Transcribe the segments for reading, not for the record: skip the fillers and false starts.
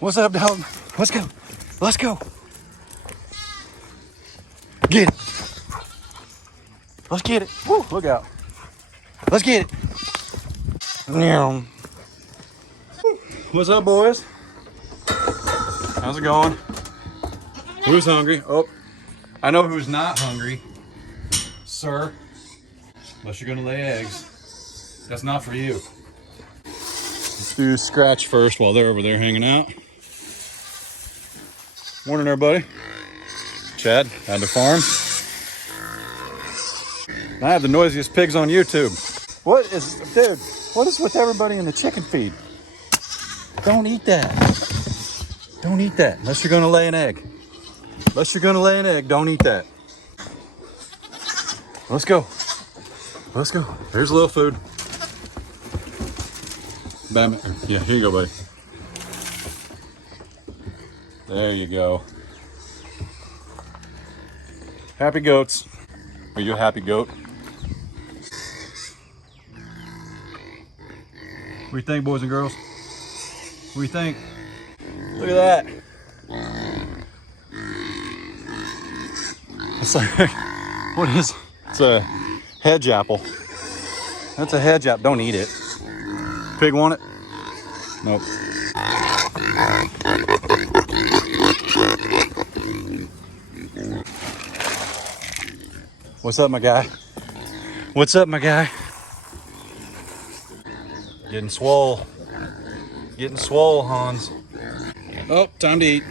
What's up, dog? Let's go. Let's go. Get it. Let's get it. Woo, look out. Let's get it. What's up, boys? How's it going? Who's hungry? Oh, I know who's not hungry. Sir, unless you're gonna lay eggs. That's not for you. Let's do scratch first while they're over there hanging out. Morning, everybody. Chad, Adler Farms. I have the noisiest pigs on YouTube. What is, dude, what is with everybody in the chicken feed? Don't eat that. Don't eat that unless you're gonna lay an egg. Unless you're gonna lay an egg, don't eat that. Let's go. Let's go. Here's a little food. Bam. Yeah, here you go, buddy. There you go. Happy goats. Are you a happy goat? What do you think, boys and girls? What do you think? Look at that. It's like, what is, it's a hedge apple. That's a hedge apple. Don't eat it. Pig want it? Nope. What's up, my guy? What's up, my guy? Getting swole. Getting swole, Hans. Oh, time to eat.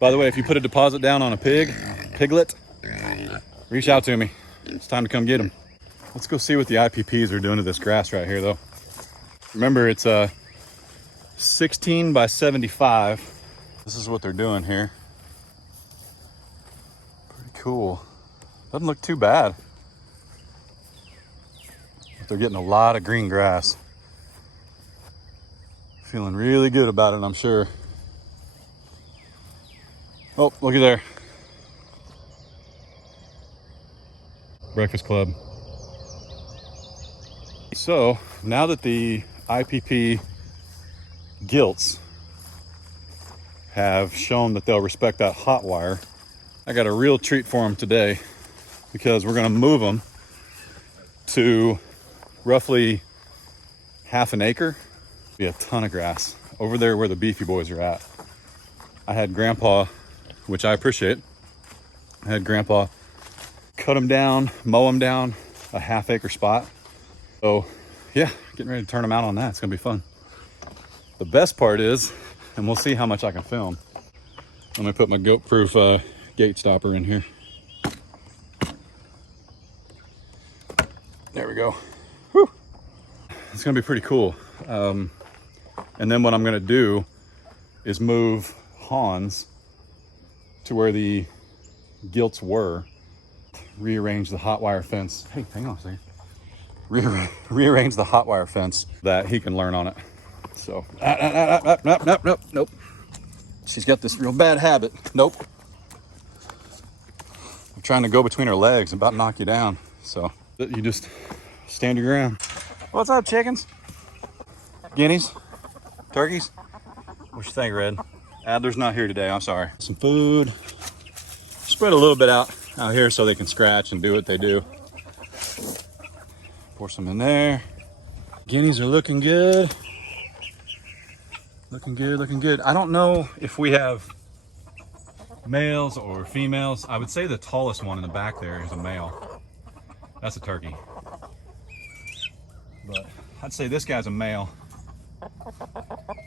By the way, if you put a deposit down on a piglet, reach out to me. It's time to come get them. Let's go see what the IPPs are doing to this grass right here, though. Remember, it's 16 by 75. This is what they're doing here. Pretty cool. Doesn't look too bad. But they're getting a lot of green grass. Feeling really good about it, I'm sure. Oh, looky there. Breakfast Club. So now that the IPP gilts have shown that they'll respect that hot wire, I got a real treat for them today, because we're going to move them to roughly half an acre. Be a ton of grass over there where the beefy boys are at. I had Grandpa, which I appreciate, I had Grandpa cut them down, mow them down a half acre spot. So yeah, getting ready to turn them out on that. It's gonna be fun. The best part is, and we'll see how much I can film, I'm gonna put my goat proof gate stopper in here. There we go. Whew. It's gonna be pretty cool. And then what I'm gonna do is move Hans to where the gilts were, rearrange the hot wire fence. Hey, hang on a second. Rearrange the hot wire fence that he can learn on it. So, nope. She's got this real bad habit. Nope. I'm trying to go between her legs, about to knock you down. So, you just stand your ground. What's up, chickens? Guineas? Turkeys? What you think, Red? Adler's not here today, I'm sorry. Some food. Spread a little bit out here so they can scratch and do what they do. Pour some in there. Guineas are looking good. Looking good, looking good. I don't know if we have males or females. I would say the tallest one in the back there is a male. That's a turkey. But I'd say this guy's a male.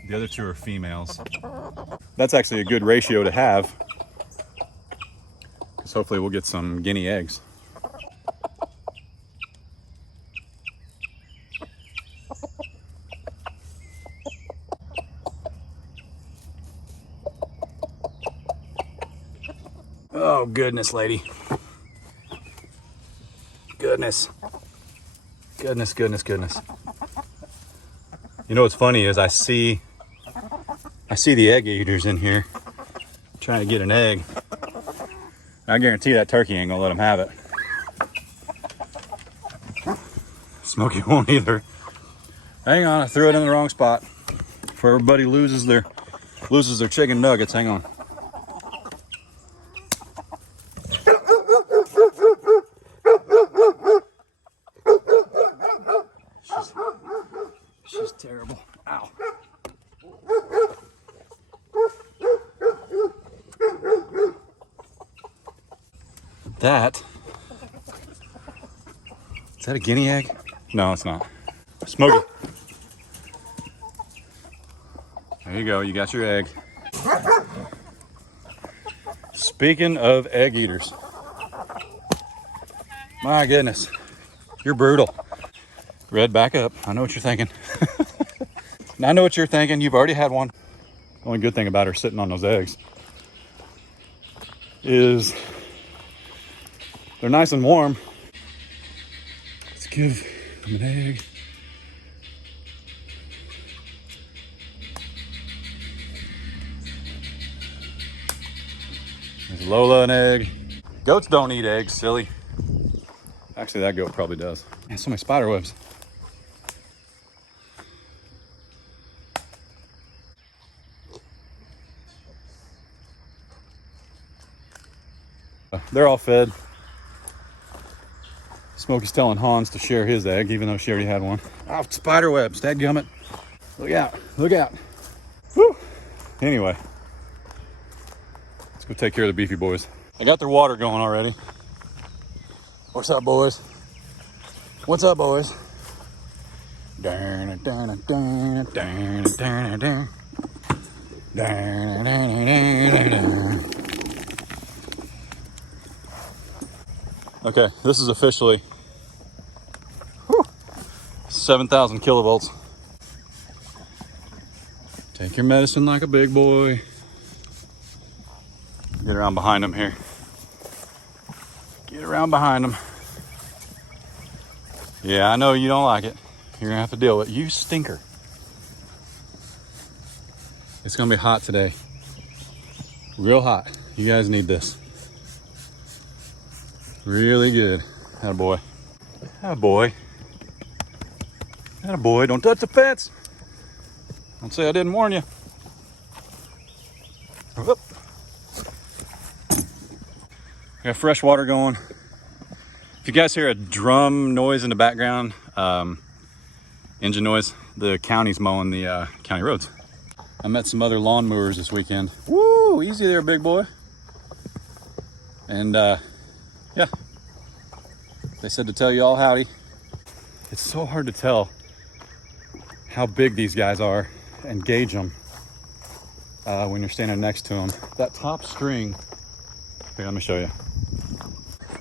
The other two are females. That's actually a good ratio to have, because hopefully we'll get some guinea eggs. Oh, goodness, lady. Goodness. Goodness, goodness, goodness. You know what's funny is I see the egg eaters in here trying to get an egg. I guarantee that turkey ain't gonna let them have it. Smokey won't either. Hang on, I threw it in the wrong spot. Before everybody loses their chicken nuggets, hang on. She's terrible. Ow. Is that a guinea egg? No, it's not. Smokey. There you go, you got your egg. Speaking of egg eaters. My goodness, you're brutal. Red, back up. I know what you're thinking. I know what you're thinking. You've already had one. The only good thing about her sitting on those eggs is they're nice and warm. Let's give them an egg. There's Lola an egg. Goats don't eat eggs, silly. Actually, that goat probably does. Man, so many spider webs. They're all fed. Smokey's telling Hans to share his egg, even though she already had one. Oh, spider webs, dadgummit. Look out, look out. Woo! Anyway, let's go take care of the beefy boys. I got their water going already. What's up, boys? What's up, boys? Okay, this is officially 7,000 kilovolts. Take your medicine like a big boy. Get around behind him here. Get around behind him. Yeah, I know you don't like it. You're gonna have to deal with it. You stinker. It's gonna be hot today. Real hot. You guys need this. Really good. Attaboy. Attaboy. Attaboy. Don't touch the fence. Don't say I didn't warn you. Whoop. Got fresh water going. If you guys hear a drum noise in the background, engine noise, the county's mowing the county roads. I met some other lawn mowers this weekend. Woo, easy there, big boy. And yeah, they said to tell you all howdy. It's so hard to tell how big these guys are and gauge them when you're standing next to them. That top string, here, let me show you.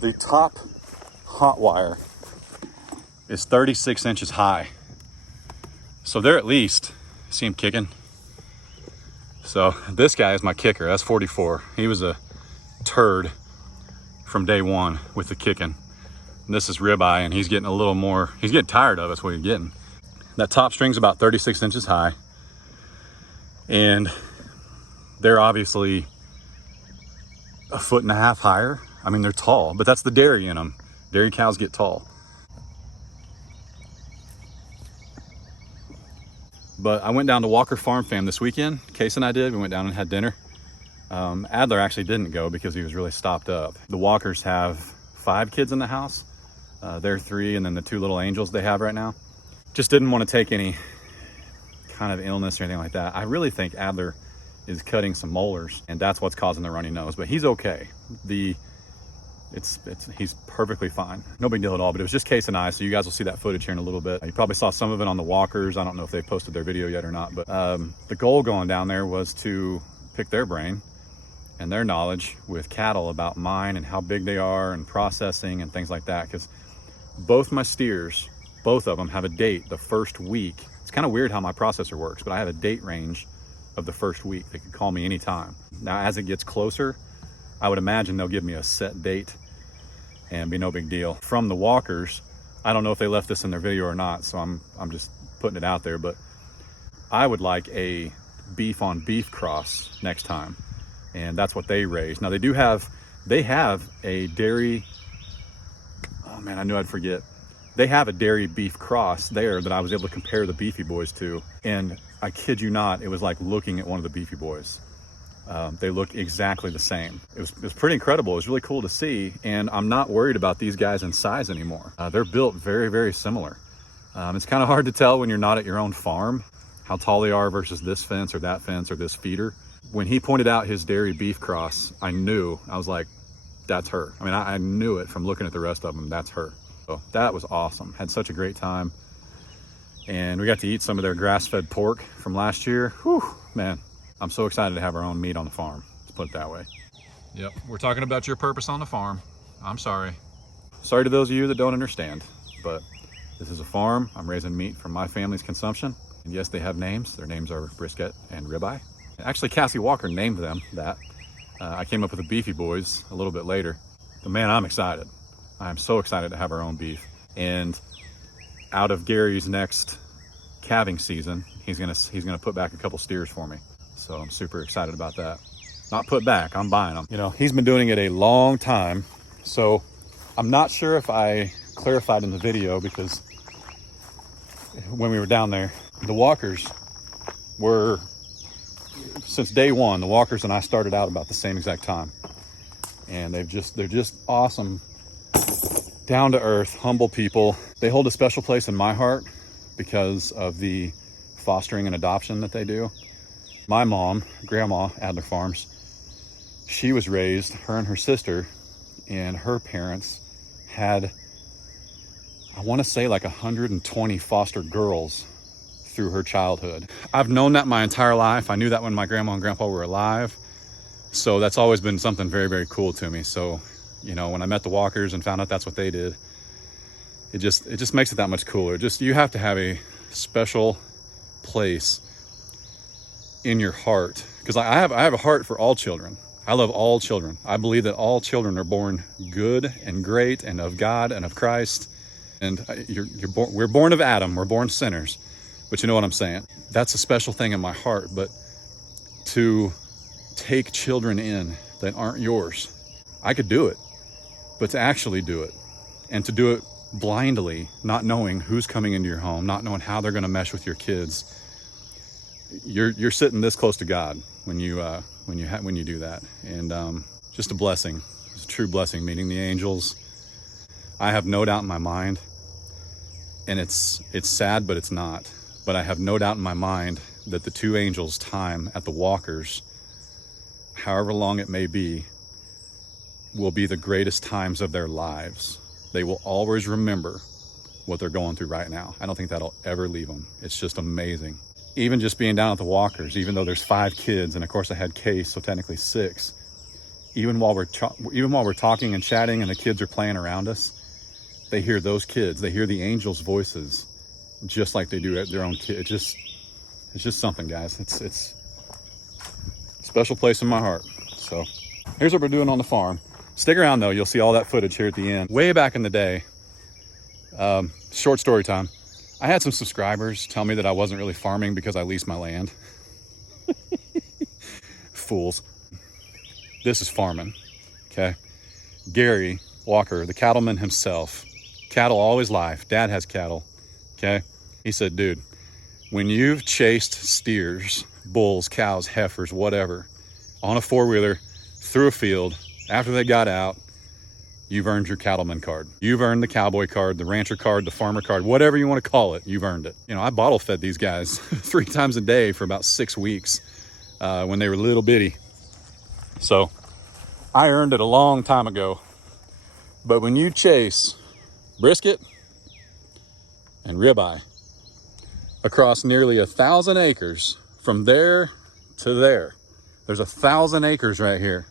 The top hot wire is 36 inches high. So they're at least, see him kicking? So this guy is my kicker, that's 44. He was a turd from day one with the kicking. And this is ribeye, and he's getting a little more, he's getting tired of it, that's what he's getting. That top string's about 36 inches high. And they're obviously 1.5 foot higher. I mean, they're tall, but that's the dairy in them. Dairy cows get tall. But I went down to Walker Farm Fam this weekend. Case and I did. We went down and had dinner. Adler actually didn't go because he was really stopped up. The Walkers have 5 kids in the house. They're 3, and then the 2 little angels they have right now. Just didn't want to take any kind of illness or anything like that. I really think Adler is cutting some molars, and that's what's causing the runny nose, but he's okay. He's perfectly fine. No big deal at all, but it was just Case and I, so you guys will see that footage here in a little bit. You probably saw some of it on the Walkers. I don't know if they posted their video yet or not, but the goal going down there was to pick their brain and their knowledge with cattle about mine and how big they are and processing and things like that, because both my steers, both of them have a date the first week. It's kind of weird how my processor works, but I have a date range of the first week. They can call me anytime. Now, as it gets closer, I would imagine they'll give me a set date and be no big deal. From the Walkers, I don't know if they left this in their video or not, so I'm just putting it out there, but I would like a beef on beef cross next time, and that's what they raise. Now they have a dairy, oh man, I knew I'd forget. They have a dairy beef cross there that I was able to compare the Beefy Boys to. And I kid you not, it was like looking at one of the Beefy Boys. They looked exactly the same. It was pretty incredible. It was really cool to see. And I'm not worried about these guys in size anymore. They're built very, very similar. It's kind of hard to tell when you're not at your own farm how tall they are versus this fence or this feeder. When he pointed out his dairy beef cross, I was like, that's her. I mean, I knew it from looking at the rest of them. That's her. So that was awesome. Had such a great time. And we got to eat some of their grass-fed pork from last year. Whew, man, I'm so excited to have our own meat on the farm. Let's put it that way. Yep, we're talking about your purpose on the farm. I'm sorry. Sorry to those of you that don't understand, but this is a farm. I'm raising meat for my family's consumption. And yes, they have names. Their names are brisket and ribeye. Actually, Cassie Walker named them that. I came up with the Beefy Boys a little bit later. But man, I'm excited. I'm so excited to have our own beef. And out of Gary's next calving season, he's gonna put back a couple steers for me. So I'm super excited about that. Not put back, I'm buying them. You know, he's been doing it a long time. So I'm not sure if I clarified in the video, because when we were down there, the Walkers were, since day one, the Walkers and I started out about the same exact time. And they're just awesome, down to earth, humble people. They hold a special place in my heart because of the fostering and adoption that they do. My mom, Grandma Adler Farms, she was raised, her and her sister and her parents had, I want to say like 120 foster girls through her childhood. I've known that my entire life. I knew that when my grandma and grandpa were alive. So that's always been something very, very cool to me. So, you know, when I met the Walkers and found out that's what they did, it just makes it that much cooler. You have to have a special place in your heart, because I have a heart for all children. I love all children. I believe that all children are born good and great and of God and of Christ. And we're born of Adam. We're born sinners. But you know what I'm saying? That's a special thing in my heart. But to take children in that aren't yours, I could do it. But to actually do it, and to do it blindly, not knowing who's coming into your home, not knowing how they're going to mesh with your kids, you're sitting this close to God when you do that. And just a blessing. It's a true blessing meeting the angels. I have no doubt in my mind, and it's sad, but it's not. But I have no doubt in my mind that the two angels' time at the Walkers, however long it may be, will be the greatest times of their lives. They will always remember what they're going through right now. I don't think that'll ever leave them. It's just amazing. Even just being down at the Walkers, even though there's 5 kids, and of course I had Case, so technically 6. Even while we're talking and chatting and the kids are playing around us, they hear those kids. They hear the angels' voices just like they do at their own kids. It's just something, guys. It's a special place in my heart. So here's what we're doing on the farm. Stick around though, you'll see all that footage here at the end. Way back in the day, short story time, I had some subscribers tell me that I wasn't really farming because I leased my land. Fools. This is farming, okay? Gary Walker, the cattleman himself, cattle all his life. Dad has cattle, okay? He said, dude, when you've chased steers, bulls, cows, heifers, whatever, on a 4-wheeler through a field, after they got out, you've earned your cattleman card. You've earned the cowboy card, the rancher card, the farmer card, whatever you want to call it, you've earned it. You know, I bottle fed these guys 3 times a day for about 6 weeks when they were little bitty. So I earned it a long time ago. But when you chase brisket and ribeye across nearly 1,000 acres from there to there, there's 1,000 acres right here.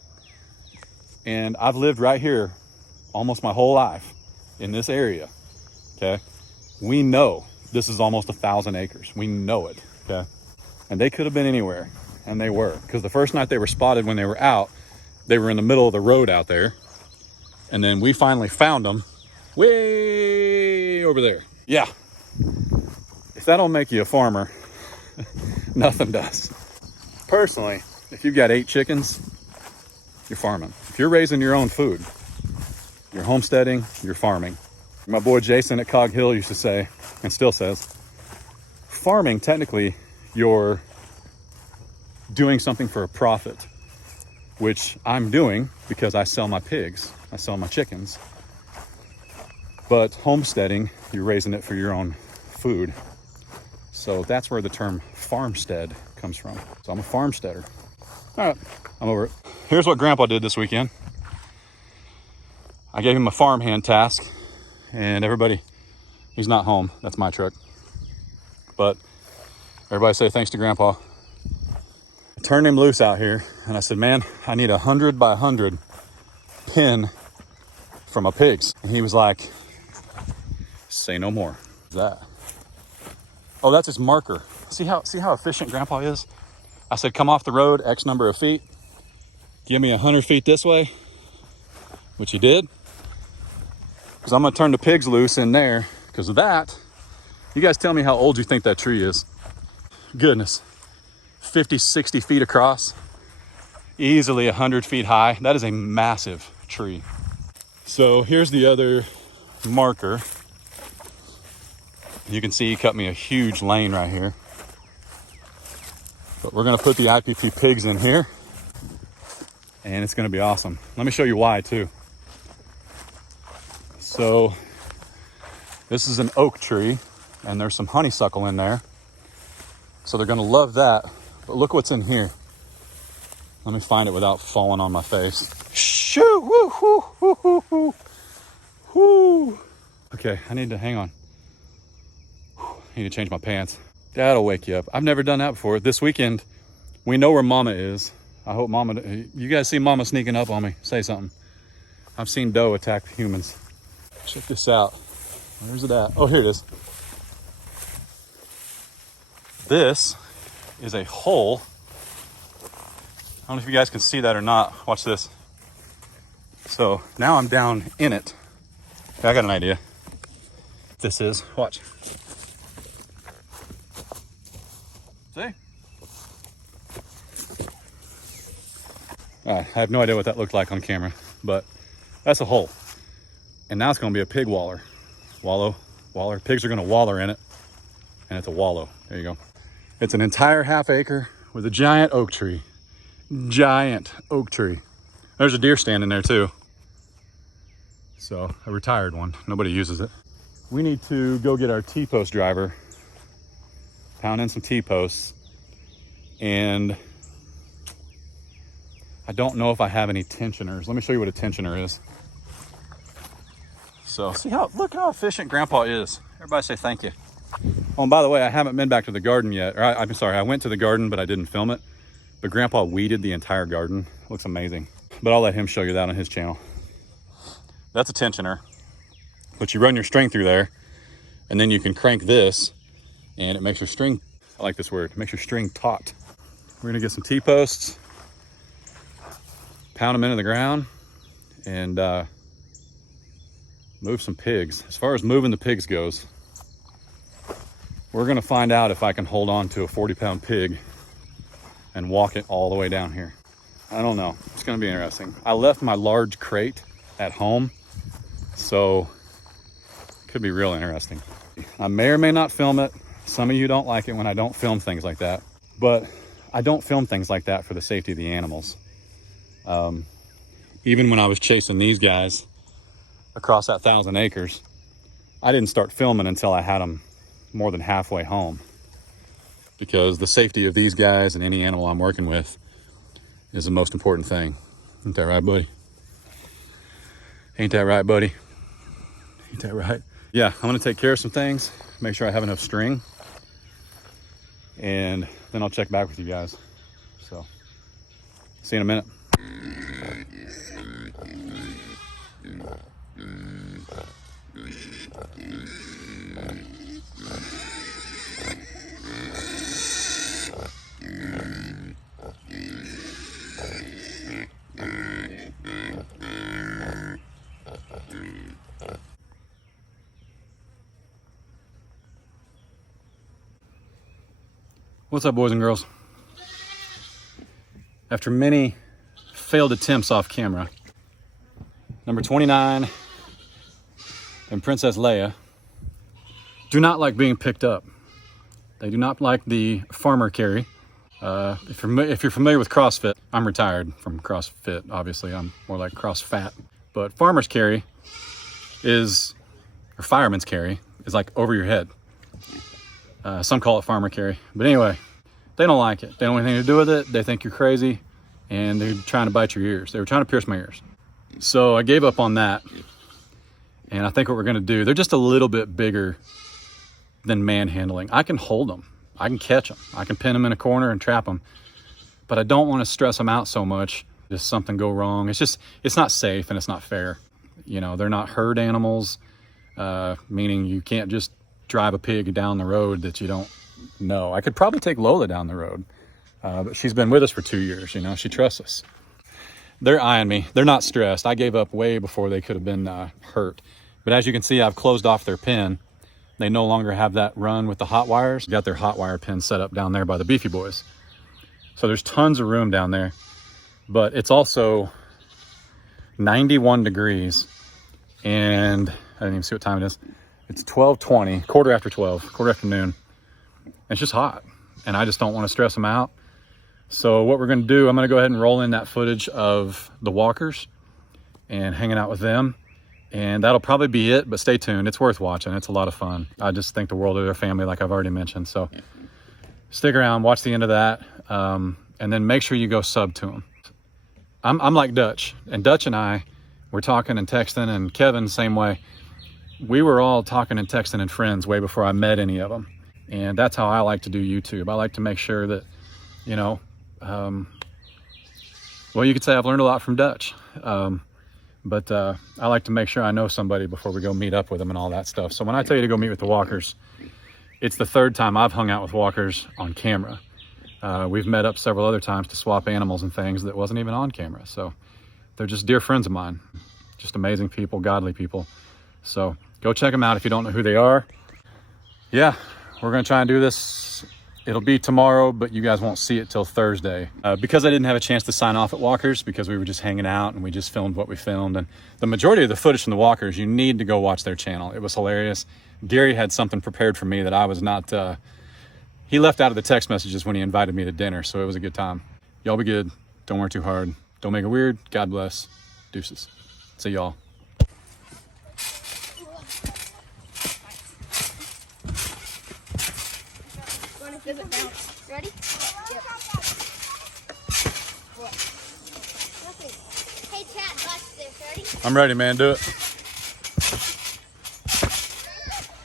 And I've lived right here almost my whole life in this area, okay? We know this is almost 1,000 acres. We know it, okay? And they could have been anywhere, and they were. Because the first night they were spotted when they were out, they were in the middle of the road out there. And then we finally found them way over there. Yeah. If that don't make you a farmer, nothing does. Personally, if you've got 8 chickens, you're farming. If you're raising your own food, you're homesteading, you're farming. My boy Jason at Cog Hill used to say, and still says, farming, technically, you're doing something for a profit, which I'm doing because I sell my pigs, I sell my chickens. But homesteading, you're raising it for your own food. So that's where the term farmstead comes from. So I'm a farmsteader. All right, I'm over it. Here's what Grandpa did this weekend. I gave him a farmhand task, and everybody, he's not home. That's my truck. But everybody say thanks to Grandpa. I turned him loose out here, and I said, man, I need 100 by 100 pin from my pigs. And he was like, say no more. What's that? Oh, that's his marker. See how efficient Grandpa is? I said, come off the road X number of feet. Give me 100 feet this way, which he did. Because I'm gonna turn the pigs loose in there. Because of that, you guys tell me how old you think that tree is. Goodness, 50, 60 feet across, easily 100 feet high. That is a massive tree. So here's the other marker. You can see he cut me a huge lane right here. But we're gonna put the IPP pigs in here, and it's gonna be awesome. Let me show you why too. So this is an oak tree, and there's some honeysuckle in there. So they're gonna love that. But look what's in here. Let me find it without falling on my face. Shoo! Woo! Woo! Woo! Woo! Woo! Woo! Okay, I need to hang on. I need to change my pants. That'll wake you up. I've never done that before. This weekend, we know where Mama is. I hope Mama, you guys see Mama sneaking up on me. Say something. I've seen doe attack humans. Check this out. Where's it at? Oh, here it is. This is a hole. I don't know if you guys can see that or not. Watch this. So now I'm down in it. I got an idea. This is, watch. See? I have no idea what that looked like on camera, but that's a hole. And now it's gonna be a pig waller. Waller. Pigs are gonna waller in it, and it's a wallow. There you go. It's an entire half acre with a giant oak tree. Giant oak tree. There's a deer stand in there too. So, a retired one. Nobody uses it. We need to go get our T-post driver, pound in some T-posts, and I don't know if I have any tensioners. Let me show you what a tensioner is. So, look how efficient Grandpa is. Everybody say thank you. Oh, and by the way, I haven't been back to the garden yet. I'm sorry, I went to the garden, but I didn't film it. But Grandpa weeded the entire garden. Looks amazing. But I'll let him show you that on his channel. That's a tensioner. But you run your string through there, and then you can crank this, and it makes your string, I like this word, it makes your string taut. We're gonna get some T-posts, pound them into the ground, and move some pigs. As far as moving the pigs goes, we're gonna find out if I can hold on to a 40-pound pig and walk it all the way down here. I don't know, it's gonna be interesting. I left my large crate at home, so it could be real interesting. I may or may not film it. Some of you don't like it when I don't film things like that, but I don't film things like that for the safety of the animals. Even when I was chasing these guys across that 1,000 acres, I didn't start filming until I had them more than halfway home, because the safety of these guys and any animal I'm working with is the most important thing. Ain't that right, buddy? Ain't that right, buddy? Ain't that right? Yeah, I'm gonna take care of some things, make sure I have enough string, and then I'll check back with you guys. So, see you in a minute. What's up, boys and girls? After many failed attempts off camera, number 29 and Princess Leia do not like being picked up. They do not like the farmer carry. If you're familiar with CrossFit, I'm retired from CrossFit, obviously. I'm more like CrossFat. But farmer's carry is, or fireman's carry, is like over your head. Some call it farmer carry. But anyway, they don't like it. They don't want anything to do with it. They think you're crazy, and they're trying to bite your ears. They were trying to pierce my ears. So I gave up on that. And I think what we're gonna do, they're just a little bit bigger than manhandling. I can hold them. I can catch them. I can pin them in a corner and trap them. But I don't want to stress them out so much. Just something go wrong. It's not safe and it's not fair. You know, they're not herd animals, meaning you can't just drive a pig down the road that you don't know. I could probably take Lola down the road, but she's been with us for 2 years. You know, she trusts us. They're eyeing me. They're not stressed. I gave up way before they could have been hurt. But as you can see, I've closed off their pen. They no longer have that run with the hot wires. Got their hot wire pen set up down there by the Beefy Boys. So there's tons of room down there, but it's also 91 degrees and I didn't even see what time it is. It's 12:20, quarter after noon. It's just hot and I just don't want to stress them out. So what we're going to do, I'm going to go ahead and roll in that footage of the walkers and hanging out with them. And that'll probably be it, but stay tuned. It's worth watching. It's a lot of fun. I just think the world of their family, like I've already mentioned. So stick around, watch the end of that, and then make sure you go sub to them. I'm like Dutch, and Dutch and I were talking and texting, and Kevin, same way. We were all talking and texting and friends way before I met any of them. And that's how I like to do YouTube. I like to make sure that, you know, well, you could say I've learned a lot from Dutch. But I like to make sure I know somebody before we go meet up with them and all that stuff. So when I tell you to go meet with the walkers, it's the third time I've hung out with walkers on camera. We've met up several other times to swap animals and things that wasn't even on camera. So they're just dear friends of mine. Just amazing people, godly people. So go check them out if you don't know who they are. Yeah, we're gonna try and do this. It'll be tomorrow, but you guys won't see it till Thursday. Because I didn't have a chance to sign off at Walkers because we were just hanging out and we just filmed what we filmed. And the majority of the footage from the Walkers, you need to go watch their channel. It was hilarious. Gary had something prepared for me that I was not, he left out of the text messages when he invited me to dinner. So it was a good time. Y'all be good. Don't work too hard. Don't make it weird. God bless. Deuces. See y'all. Ready? Yep. What? Nothing. Hey, chat, watch this. Ready? I'm ready, man. Do it.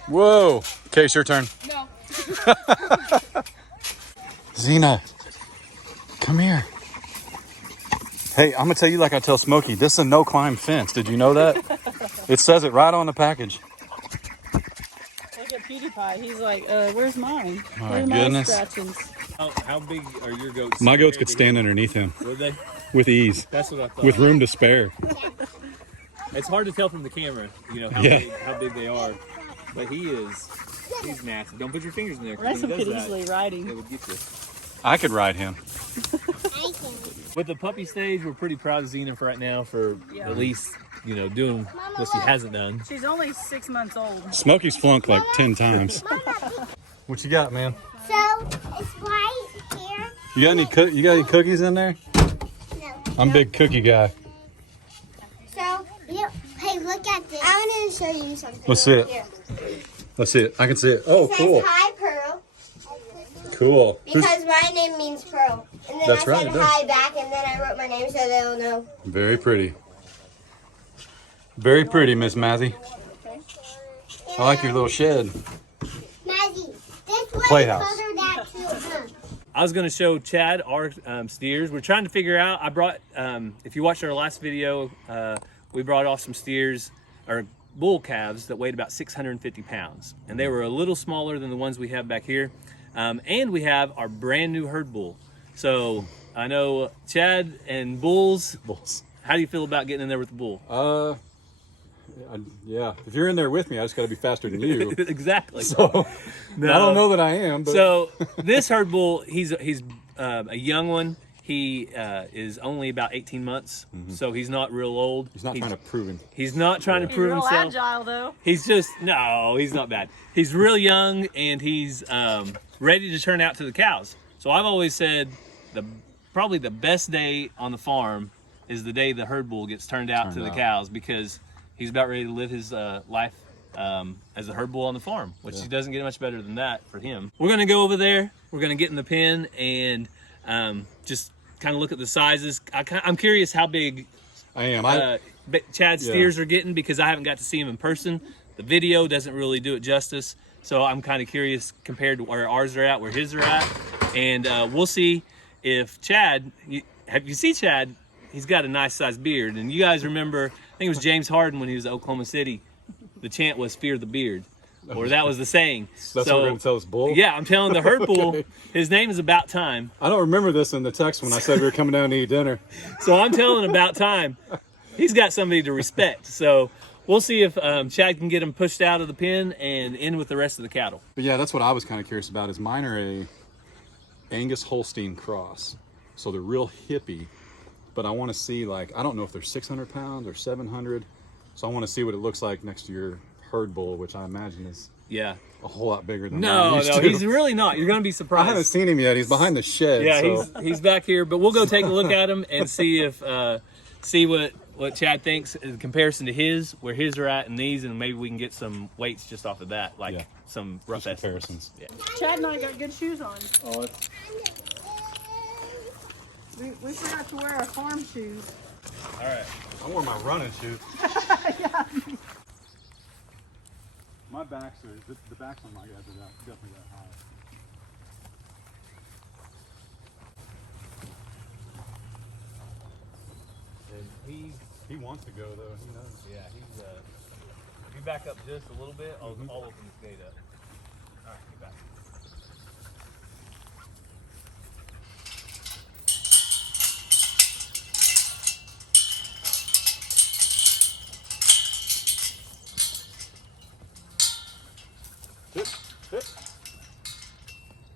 Whoa. Case, your turn. No. Xena, come here. Hey, I'm going to tell you like I tell Smokey, this is a no-climb fence. Did you know that? It says it right on the package. Look at PewDiePie. He's like, where's mine? My Where's goodness. my scratchings? How big are your goats? My goats could stand underneath him. Would they? With ease. That's what I thought. With room to spare. It's hard to tell from the camera, you know, Yeah. how big they are. But he's massive. Don't put your fingers in there. 'Cause Ransom when he could does easily that, ride it him. would get you. I could ride him. With the puppy stage, we're pretty proud of Xena for right now for Yeah. at least, you know, doing what she hasn't done. She's only 6 months old. Smokey's flunked like 10 times. What you got, man? So, it's right here. You got any cookies in there? No. I'm a big cookie guy. So, hey, look at this. I'm going to show you something. Let's see it. Here. Let's see it. I can see it. Oh, It says, cool. hi, Pearl. Cool. Because my name means Pearl. And then That's I right, said it does. hi back, and then I wrote my name so they'll know. Very pretty. Very pretty, Miss Mazzy. I like your little shed. Mazzy, this way Playhouse. colored that too, huh? I was going to show Chad our steers. We're trying to figure out. I brought, if you watched our last video, we brought off some steers, or bull calves that weighed about 650 pounds. And they were a little smaller than the ones we have back here. And we have our brand new herd bull. So I know Chad and bulls. How do you feel about getting in there with the bull? Yeah. If you're in there with me, I just got to be faster than you. Exactly. So No. I don't know that I am. But So this herd bull, he's a young one. He is only about 18 months, so he's not real old. He's not trying to prove him. He's not trying to prove He's real himself. agile though. He's just, no, he's not bad. He's real young, and he's ready to turn out to the cows. So I've always said probably the best day on the farm is the day the herd bull gets turned out to the cows, because he's about ready to live his life as a herd bull on the farm, which he doesn't get much better than that for him. We're gonna go over there, we're gonna get in the pen and just kind of look at the sizes. I'm curious how big Chad's steers are getting, because I haven't got to see him in person. The video doesn't really do it justice. So I'm kind of curious compared to where ours are at, where his are at. And we'll see if Chad, have you seen Chad? He's got a nice sized beard. And you guys remember, I think it was James Harden when he was at Oklahoma City. The chant was "Fear the beard," or that was the saying. That's what we're going to tell this bull? Yeah, I'm telling the herd bull, his name is About Time. I don't remember this in the text when I said we were coming down to eat dinner. So I'm telling About Time. He's got somebody to respect. So we'll see if Chad can get him pushed out of the pen and in with the rest of the cattle. But yeah, that's what I was kind of curious about, is mine are a Angus Holstein cross. So they're real hippie, but I want to see, like, I don't know if they're 600 pounds or 700. So I want to see what it looks like next to your herd bull, which I imagine is a whole lot bigger than No, he's really not. You're going to be surprised. I haven't seen him yet. He's behind the shed. Yeah, so. he's back here, but we'll go take a look at him and see if what Chad thinks in comparison to his, where his are at and these, and maybe we can get some weights just off of that, like some rough comparisons. Yeah. Chad and I got good shoes on. Oh, it's... We forgot to wear our farm shoes. All right. I wore my running shoes. My backs are, the backs on my guys are definitely that high. And he wants to go though. He knows. yeah, he's if you back up just a little bit, I'll open this gate up. All right, get back.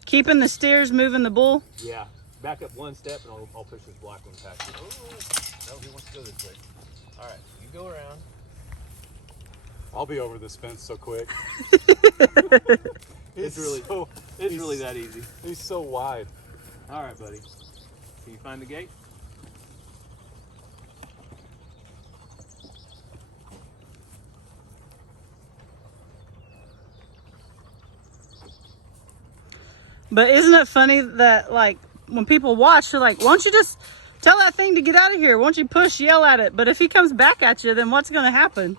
Keeping the steers, moving the bull. Yeah, back up one step and I'll push this black one past you. Oh, no, he wants to go this way. All right, you go around. I'll be over this fence so quick. It's really that easy. He's so wide. All right, buddy. Can you find the gate? But isn't it funny that, like, when people watch, they're like, why don't you just tell that thing to get out of here? Why don't you push, yell at it? But if he comes back at you, then what's going to happen?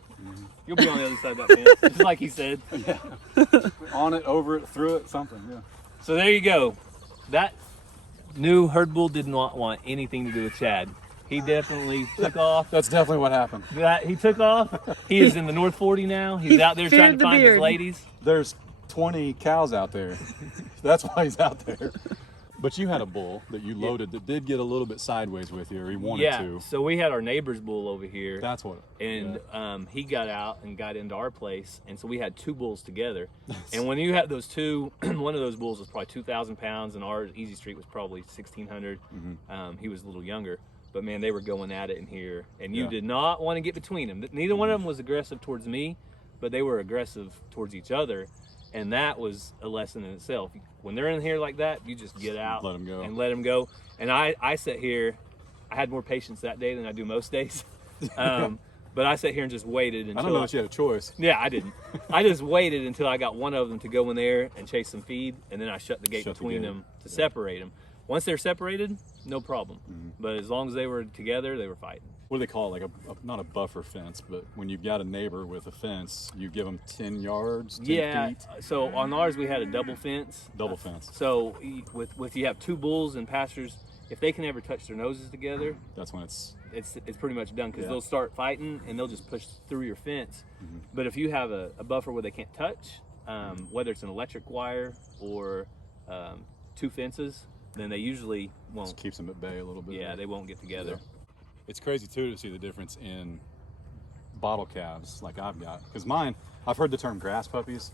You'll be on the other side of that fence, just like he said. Yeah. On it, over it, through it, something, yeah. So there you go. That new herd bull did not want anything to do with Chad. He definitely took off. That's definitely what happened. He took off. He is in the North 40 now. He's out there trying to find his ladies. There's 20 cows out there. That's why he's out there. But you had a bull that you loaded that did get a little bit sideways with you, or he wanted to. So we had our neighbor's bull over here. That's what. And he got out and got into our place, and so we had two bulls together. And when you had those two, one of those bulls was probably 2,000 pounds, and our Easy Street was probably 1,600. He was a little younger, but man, they were going at it in here, and you did not want to get between them. Neither one of them was aggressive towards me, but they were aggressive towards each other. And that was a lesson in itself. When they're in here like that, you just get out, let them go, and let them go. And I sat here. I had more patience that day than I do most days. But I sat here and just waited until. I don't know if you had a choice. Yeah, I didn't. I just waited until I got one of them to go in there and chase some feed, and then I shut the gate between them to separate them. Once they're separated, no problem. But as long as they were together, they were fighting. What do they call it? Like not a buffer fence, but when you've got a neighbor with a fence, you give them 10 yards, 10 feet? So on ours, we had a double fence. Double fence. So with you have two bulls and pastures, if they can ever touch their noses together, that's when it's pretty much done, because they'll start fighting and they'll just push through your fence. But if you have a buffer where they can't touch, whether it's an electric wire or two fences, then they usually won't. Just keeps them at bay a little bit. Yeah, they won't get together. Yeah. It's crazy too to see the difference in bottle calves like I've got, because mine, I've heard the term grass puppies.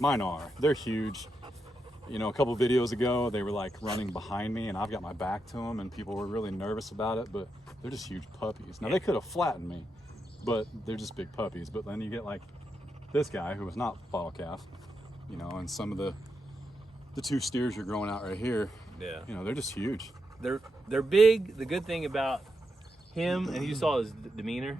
Mine are. They're huge, you know, a couple videos ago, they were like running behind me and I've got my back to them and people were really nervous about it, but they're just huge puppies. Now they could have flattened me, but they're just big puppies. But then you get like this guy who was not bottle calf, you know, and some of the two steers you're growing out right here, Yeah. you know, they're just huge. They're big. The good thing about him, and you saw his demeanor,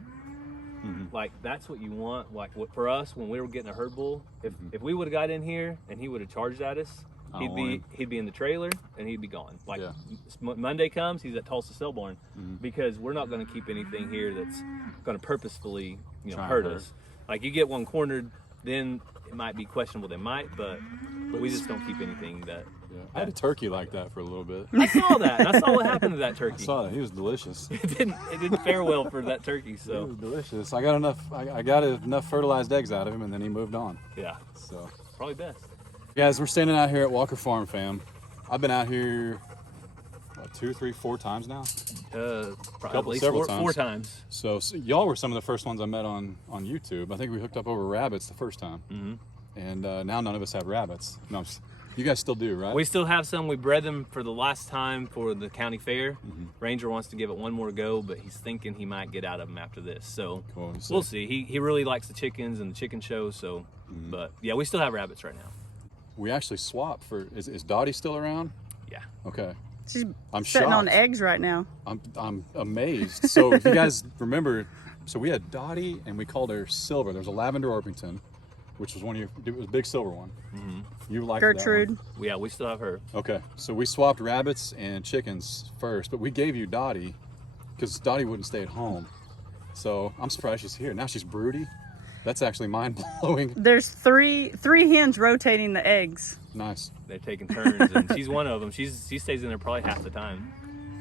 like that's what you want. Like for us, when we were getting a herd bull, if we would have got in here and he would have charged at us, he'd be in the trailer and he'd be gone. Like Monday comes, he's at Tulsa Selborne, because we're not going to keep anything here that's going to purposefully, you know, hurt us. Like you get one cornered, then it might be questionable. They might, but we just don't keep anything that. Yeah. I had a turkey like that for a little bit. I saw that. And I saw what happened to that turkey. I saw that. He was delicious. It didn't fare well for that turkey. So it was delicious. I got enough fertilized eggs out of him, and then he moved on. Yeah. So probably best. Guys, we're standing out here at Walker Farm, fam. I've been out here what, 2, 3, 4 times now. Probably several four times. So y'all were some of the first ones I met on YouTube. I think we hooked up over rabbits the first time, and now none of us have rabbits. No, you guys still do, right? We still have some. We bred them for the last time for the county fair. Ranger wants to give it one more go, but he's thinking he might get out of them after this. So cool. We'll see. He really likes the chickens and the chicken show. So, but yeah, we still have rabbits right now. We actually swapped for. Is Dottie still around? Yeah. Okay. She's I'm sitting shocked. on eggs right now. I'm amazed. So if you guys remember, so we had Dottie and we called her Silver. There's a Lavender Orpington, which was it was a big silver one. You liked Gertrude. that one? Yeah, we still have her. Okay, so we swapped rabbits and chickens first, but we gave you Dottie because Dottie wouldn't stay at home. So I'm surprised she's here. Now she's broody. That's actually mind-blowing. There's three hens rotating the eggs. Nice. They're taking turns, and she's one of them. She stays in there probably half the time.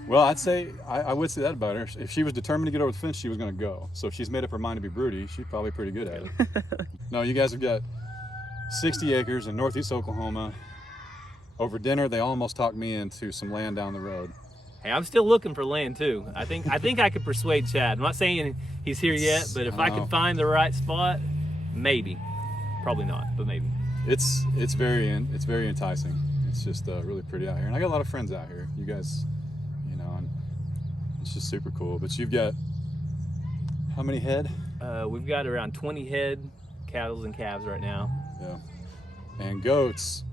Well, I'd say, I would say that about her. If she was determined to get over the fence, she was going to go. So if she's made up her mind to be broody, she's probably pretty good at it. No, you guys have got 60 acres in northeast Oklahoma. Over dinner, they almost talked me into some land down the road. Hey, I'm still looking for land too. I think I could persuade Chad. I'm not saying he's here yet, but if I can find the right spot, maybe. Probably not, but maybe. It's very enticing. It's just really pretty out here, and I got a lot of friends out here. You guys, you know, and it's just super cool. But you've got how many head? We've got around 20 head cattle and calves right now. Yeah, and goats.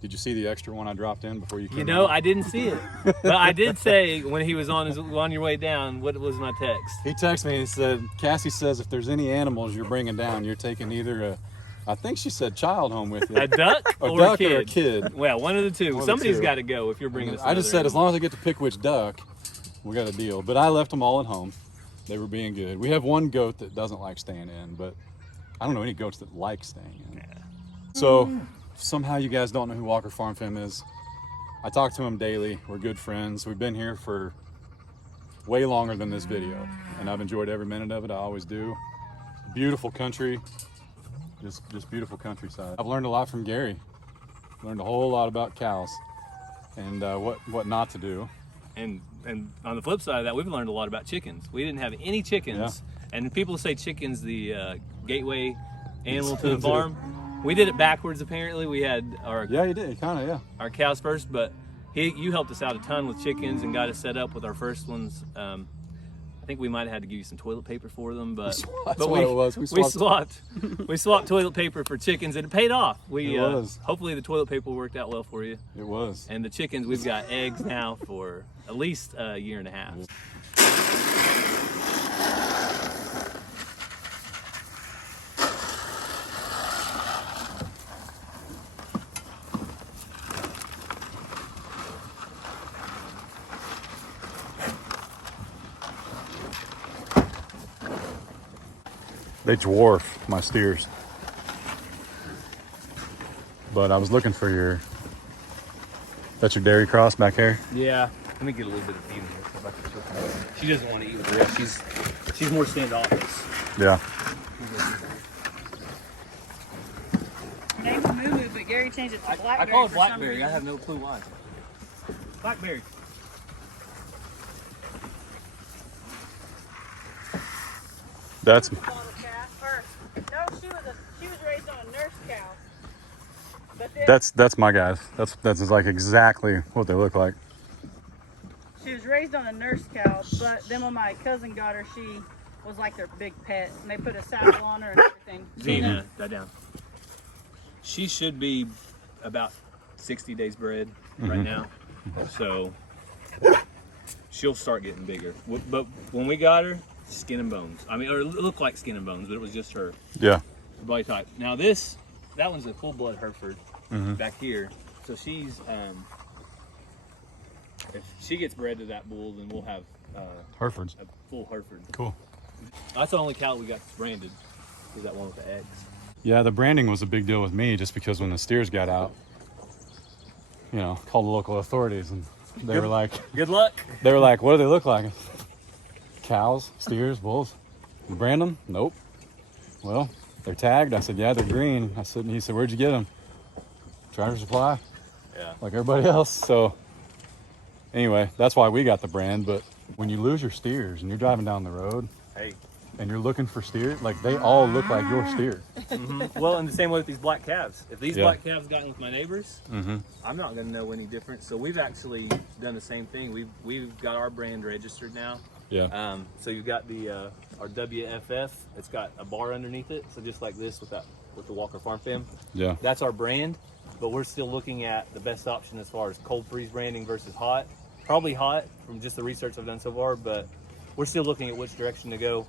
Did you see the extra one I dropped in before you came? You know, on? I didn't see it, but I did say when he was on your way down, what was my text? He texted me and he said, Cassie says if there's any animals you're bringing down, you're taking either a, I think she said child home with you. A duck, a or, duck a kid? or a kid. Well, one of the two. Somebody's got to go if you're bringing us. I just said as long as I get to pick which duck, we got a deal. But I left them all at home. They were being good. We have one goat that doesn't like staying in, but I don't know any goats that like staying in. Yeah. So somehow you guys don't know who Walker Farm Fam is. I talk to him daily. We're good friends. We've been here for way longer than this video, and I've enjoyed every minute of it. I always do. Beautiful country, just beautiful countryside. I've learned a lot from Gary. Learned a whole lot about cows and what not to do. And on the flip side of that, we've learned a lot about chickens. We didn't have any chickens, and people say chickens the gateway animal to the farm. We did it backwards apparently. We had our you did kind of our cows first, but you helped us out a ton with chickens and got us set up with our first ones. I think we might have had to give you some toilet paper for them, but we swapped toilet paper for chickens, and it paid off. Hopefully the toilet paper worked out well for you. It was. And the chickens, we've got eggs now for at least a year and a half. They dwarf my steers. But I was looking for that's your dairy cross back here? Yeah. Let me get a little bit of feed in here. She doesn't want to eat with the rest. She's more standoffish. Yeah. Name's Moo Moo, but Gary changed it to Blackberry. I call it Blackberry. I have no clue why. Blackberry. That's. No, she was raised on a nurse cow. That's my guys. That's like exactly what they look like. She was raised on a nurse cow, but then when my cousin got her, she was like their big pet, and they put a saddle on her and everything. Xena, die down. She should be about 60 days bred right now, so she'll start getting bigger. But when we got her, skin and bones. I mean, or it looked like skin and bones, but it was just her. Yeah. Body type. Now that one's a full-blood Hereford back here. So she's, if she gets bred to that bull, then we'll have Herefords. a full Hereford. Cool. That's the only cow we got branded, is that one with the X. Yeah, the branding was a big deal with me just because when the steers got out, you know, called the local authorities and they were like, Good luck. they were like, what do they look like? Cows, steers, bulls. You brand them? Nope. Well, they're tagged. I said, yeah, they're green. I said, and he said, where'd you get them? Tractor Supply. Yeah. Like everybody else. So anyway, that's why we got the brand. But when you lose your steers and you're driving down the road, Hey. and you're looking for steer, like they all look like your steer. Well, and the same way with these black calves. If these Yeah. black calves got in with my neighbors, I'm not going to know any different. So we've actually done the same thing. We've got our brand registered now. Yeah. So you've got the our WFF. It's got a bar underneath it. So just like this with the Walker Farm Fam. Yeah. That's our brand. But we're still looking at the best option as far as cold freeze branding versus hot. Probably hot from just the research I've done so far. But we're still looking at which direction to go.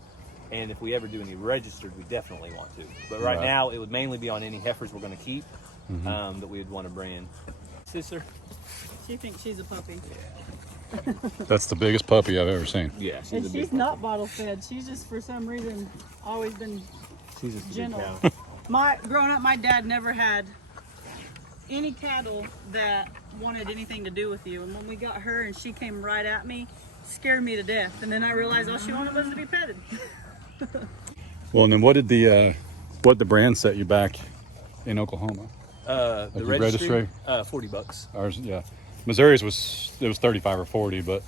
And if we ever do any registered, we definitely want to. But right now, it would mainly be on any heifers we're going to keep that we would want to brand. Sister? She thinks she's a puppy. That's the biggest puppy I've ever seen. Yeah, she's And a big she's not bottle fed. She's just, for some reason, always been She's just a big gentle. cow. Growing up, my dad never had any cattle that wanted anything to do with you. And when we got her and she came right at me, scared me to death. And then I realized all she wanted was to be petted. Well, and then what did the brand set you back in Oklahoma? The your registry? registry? $40. Ours, yeah. Missouri's was 35 or 40, but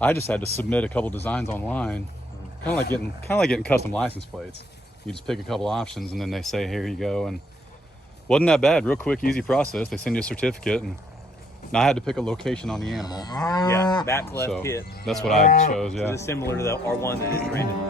I just had to submit a couple designs online, kind of like getting custom license plates. You just pick a couple options and then they say, here you go. And wasn't that bad. Real quick, easy process. They send you a certificate, and I had to pick a location on the animal. Yeah, back left So hip. that's what I chose. So Yeah. it's similar to our one that is branded.